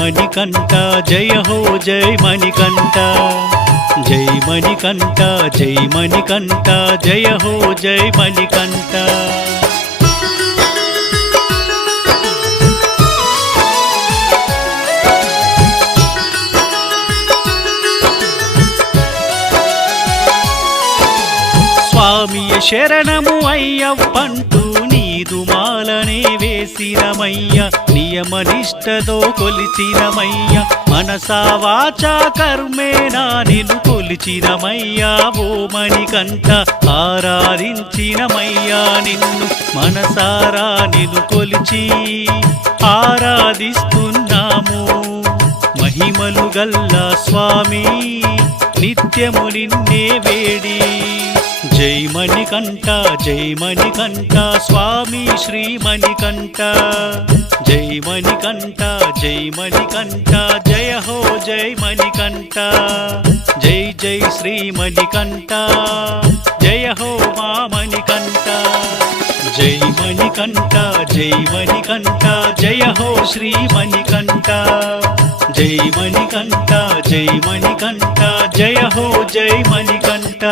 మణికంఠ జయ హో జై మణికంఠ జై మణికంఠ జై మణికంఠ జయ హో జై మణికంఠ స్వామియ శరణము అయ్యప్పంటూ నీదు మాలనే వేసినమయ్య నియమనిష్టతో కొలిచినమయ్య మనసా వాచా కర్మేనా నిన్ను కొలిచినమయ్యా ఓ మణికంఠ ఆరాధించినమయ్యా నిన్ను మనసారా నిన్ను కొలిచి ఆరాధిస్తున్నాము మహిమలు గల్లా స్వామి నిత్యము నిన్నే వేడి జై మణికంఠ స్వామి శ్రీ మణికంఠ జై మణికంఠ జయ హో జై మణికంఠ జై జై శ్రీ మణికంఠ జయ హో మా మణికంఠ జై మణికంఠ జయ హో శ్రీ మణికంఠ జై మణికంఠ జయ హో జై మణికంఠ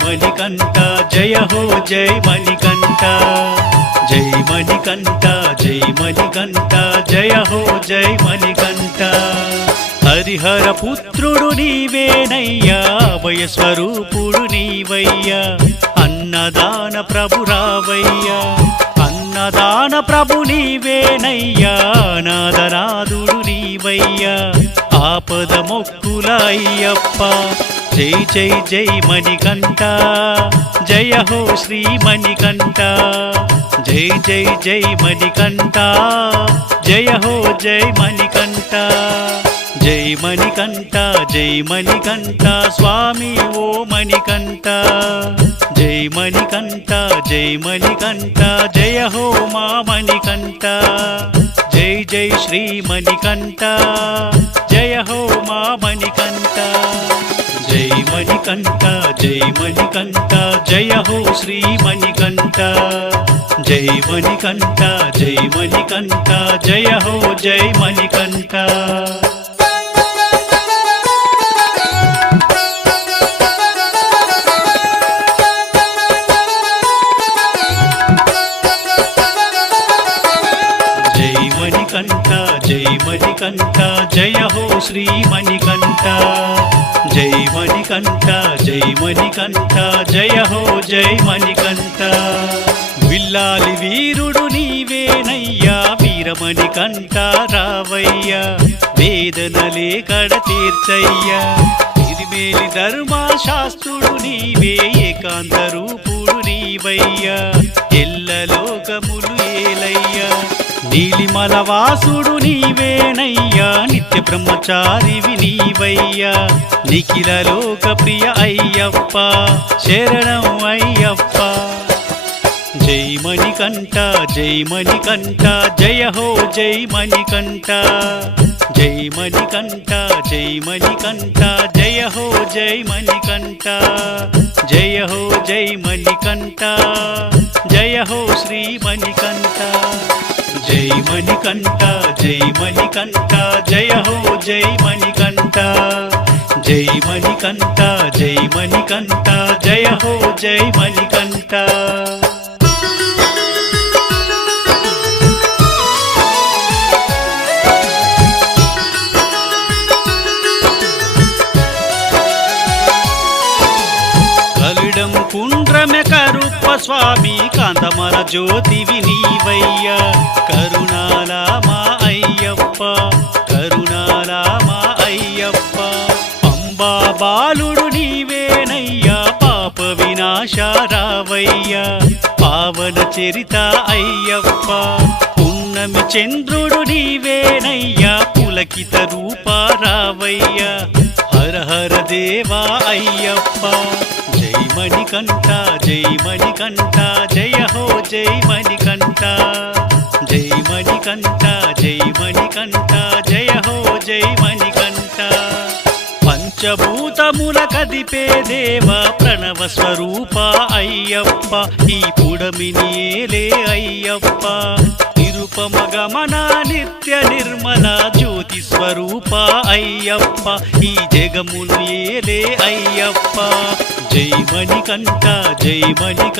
మణికంఠ జయ హో జై మణికంఠ జై మణికంఠ జయ హో జై మణికంఠ హరిహర పుత్రుడు నీవేనయ్యా అభయస్వరూపుడు నీవయ్యా అన్నదాన ప్రభు రావయ్యా అన్నదాన ప్రభు నీవేనయ్యా నాదనాదుడు నీవయ్యా ఆపద మొక్కుల అయ్యప్ప జై జై జై మణికంఠ జయ హో శ్రీ మణికంఠ జై జై జై మణికంఠ జయ హో జై మణికంఠ జై మణికంఠ స్వామి ఓ మణికంఠ జై మణికంఠ జయ హో మా మణికంఠ జై జై శ్రీ మణికంఠ జయ హో మా మణికంఠ జై మణికంఠ జయ హో శ్రీ మణికంఠ జై మణికంఠ జయ హో జై మణికంఠ జై మణికంఠ జయ హో శ్రీ మణికంఠ జై మణికంఠ జయ హో జై మణికంఠ విల్లాలి వీరుడు నీవేనయ్యా వీరమణికంఠ రావయ్యా వేదనలే కడ తీర్చయ్యా ఇదిమేలి ధర్మశాస్త్రుడు నీవే ఏకాంత రూపుడు నీవయ్యా ఎల్లలోకములు ఏలయ్యా నీలిమల వాసుడు నీవేనయ్యా నిత్య బ్రహ్మచారివి నీవయ్యా నిఖిల లోక ప్రియ అయ్యప్ప శరణం అయ్యప్ప జై మణికంఠ జయ హో జై మణికంఠ జై మణికంఠ జయ హో జై మణికంఠ జయ హో జై మణికంఠ జయ హో శ్రీ మణికంఠ జై మణికంఠ జయ హో జై మణికంఠ జై మణికంఠ జయ హో జై మణికంఠ కలిడం కుండ్రమె కరుప్ప స్వామి కాంతమల జ్యోతివి నీవయ్యా కరుణాల మా అయ్యప్ప అంబా బాలుడు నీవేనయ్యా పాప వినాశ రావయ్యా పావన చరిత అయ్యప్ప పున్నమి చంద్రుడు నీవేనయ్యా పులకిత రూప రావయ్యా హర హర దేవా అయ్యప్ప జై మణికంఠ జై మణికంఠ జయ హో జై మణికంఠ జై మణికంఠ జై మణికంఠ జయ హో జై మణికంఠ పంచభూతముల కదిపే దేవ ప్రణవ స్వరూప అయ్యప్ప ఈ పుడమిని ఏలే అయ్యప్ప నిరుపమ గమన నిత్య నిర్మల జ్యోతి స్వరూప అయ్యప్ప ఈ జగమును ఏలే అయ్యప్ప జై మణికంఠ జై మణికంఠ